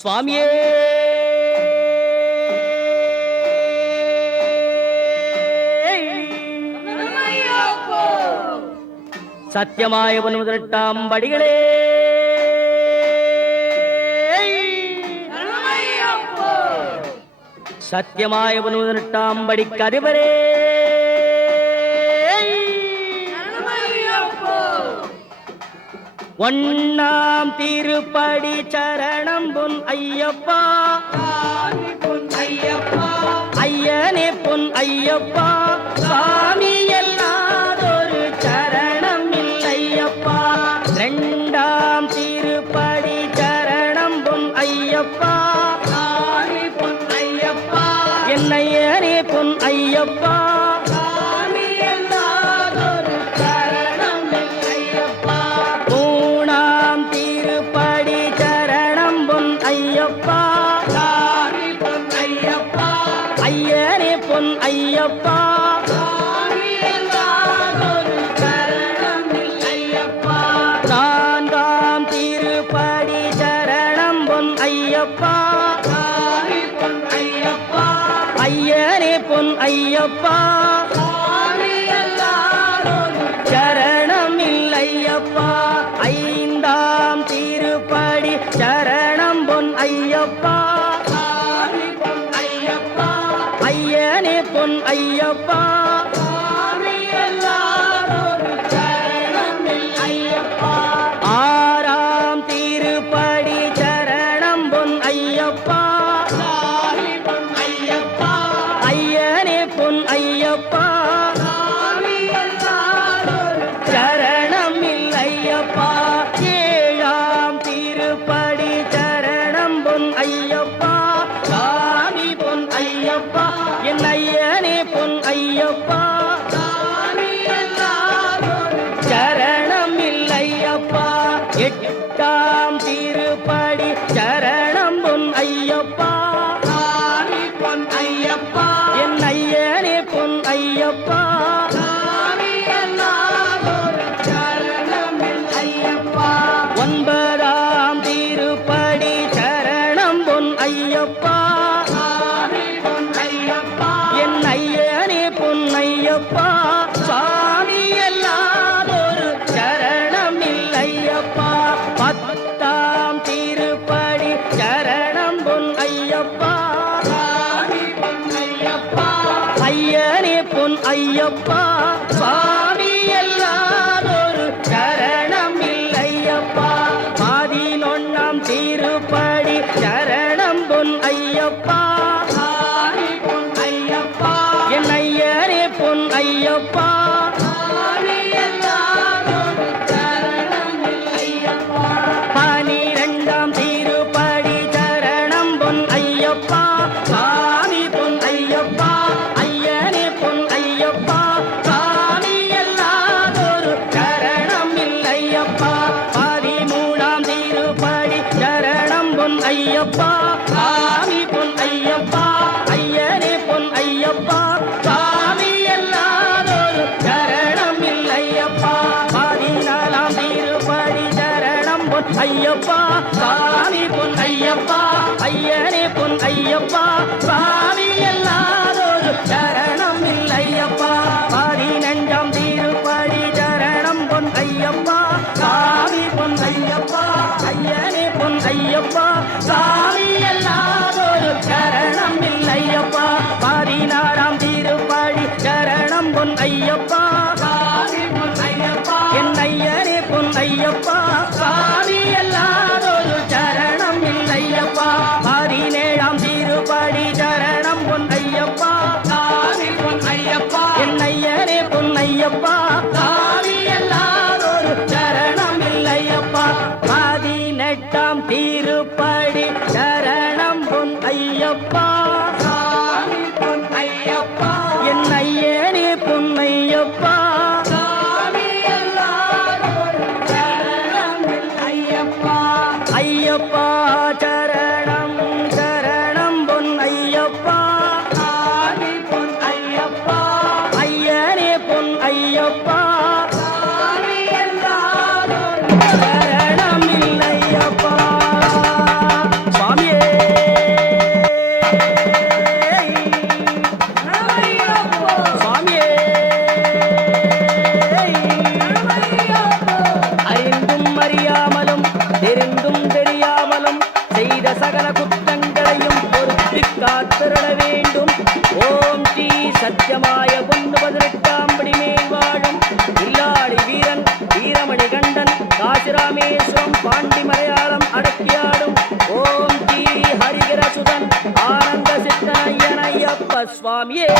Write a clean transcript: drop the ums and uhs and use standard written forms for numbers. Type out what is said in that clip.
சுவாமியே சத்தியமாய 18 படிகளே சத்தியமாய 18 படிக்கு அதிபரே ஒன்னாம் திருப்படி சரணம் பொன் ஐயப்பா ஐயனே பொன் ஐயப்பா சாமி எல்லாதொரு சரணம் இல்லையப்பா இரண்டாம் திருப்படி சரணம் பொன் ஐயப்பா பொன் ஐயப்பா என்னையனே பொன் ஐயப்பா ஐயனே பொன் ஐயப்பா நான்காம் திருப்படி சரணம் பொன் ஐயப்பா ஐயனே பொன் ஐயப்பா சரணம் இல்லையப்பா ஐந்தாம் திருப்படி சரணம் பொன் ஐயப்பா ஐயனே பொன் ஐயப்பா ஆறாம் திருப்படி சரணம் பொன் ஐயப்பா ஐயனே பொன் ஐயப்பா சரணம் இல்லையப்பா ஏழாம் திருப்படி சரணம் பொன் ஐயப்பா சாமி பொன் ஐயப்பா என் ஐயனே பொன் ஐயப்பா சரணம் இல்லையப்பா எட்டாம் திருப்படி சரணம் பொன் ஐயப்பா என் ஐயனே பொன் ஐயப்பா ஒன்பதாம் திருப்படி சரணம் பொன் ஐயப்பா என் ஐயனே பொன் ஐயப்பா சாமி எல்லாதொரு சரணம் இல்லையப்பா பத்தாம் திருப்படி சரணம் பொன் ஐயப்பா ஐயனே பொன் ஐயப்பா சாமி எல்லாதொரு சரணம் இல்லையப்பா 11ஆம் திருப்படி சரணம் பொன் ஐயப்பா என் ஐயனே பொன் ஐயப்பா பனிரெண்டாம் திருப்படி சரணம் பொன் ஐயப்பா சாமி பொன் ஐயப்பா ஐயனே பொன் ஐயப்பா சாமி எல்லாதொரு சரணம் இல்லையப்பா 13ஆம் திருப்படி சரணம் பொன் ஐயப்பா சாமி பொன் ஐயப்பா ஐயனே பொன் ஐயப்பா சாமி எல்லாதொரு சரணம் இல்லையப்பா 14ஆம் திருப்படி சரணம் பொன் ஐயப்பா சாமி பொன் ஐயப்பா ஐயனே பொன் ஐயப்பா சாமி எல்லாதொரு சரணம் இல்லையப்பா 15ஆம் திருப்படி சரணம் பொன் ஐயப்பா சாமி பொன் ஐயப்பா ஐயனே பொன் ஐயப்பா சாமி எல்லாதொரு சரணம் இல்லையப்பா 16ஆம் திருப்படி சரணம் பொன் ஐயப்பா என் ஐயனே பொன் ஐயப்பா சாமி எல்லாதொரு சரணம் இல்லையப்பா 17ஆம் திருப்படி சரணம் பொன் ஐயப்பா என் ஐயனே பொன் ஐயப்பா சாமி எல்லாதொரு சரணம் இல்லையப்பா 18ஆம் திருப்படி சரணம் பொன் ஐயப்பா என் ஐயனே பொன் ஐயப்பா ஐயப்பா சரணம் சரணம் பொன் ஐயப்பா ஐயனே பொன் ஐயப்பா சரணம் இல்லையப்பா சுவாமியே சகல குற்றங்களையும் பொறுத்து காத்திருட வேண்டும். ஓம் ஸ்ரீ சத்தியமாய பொன்னு 18ஆம் படி மேல் வாழும் இல்லாடி வீரன் வீரமணி கண்டன் காசிராமேஸ்வரம் பாண்டி மலையாளம் அடக்கியாடும் ஓம் ஸ்ரீ ஹரிகரசுதன் ஆனந்த சித்தனையனையப்ப சுவாமியே.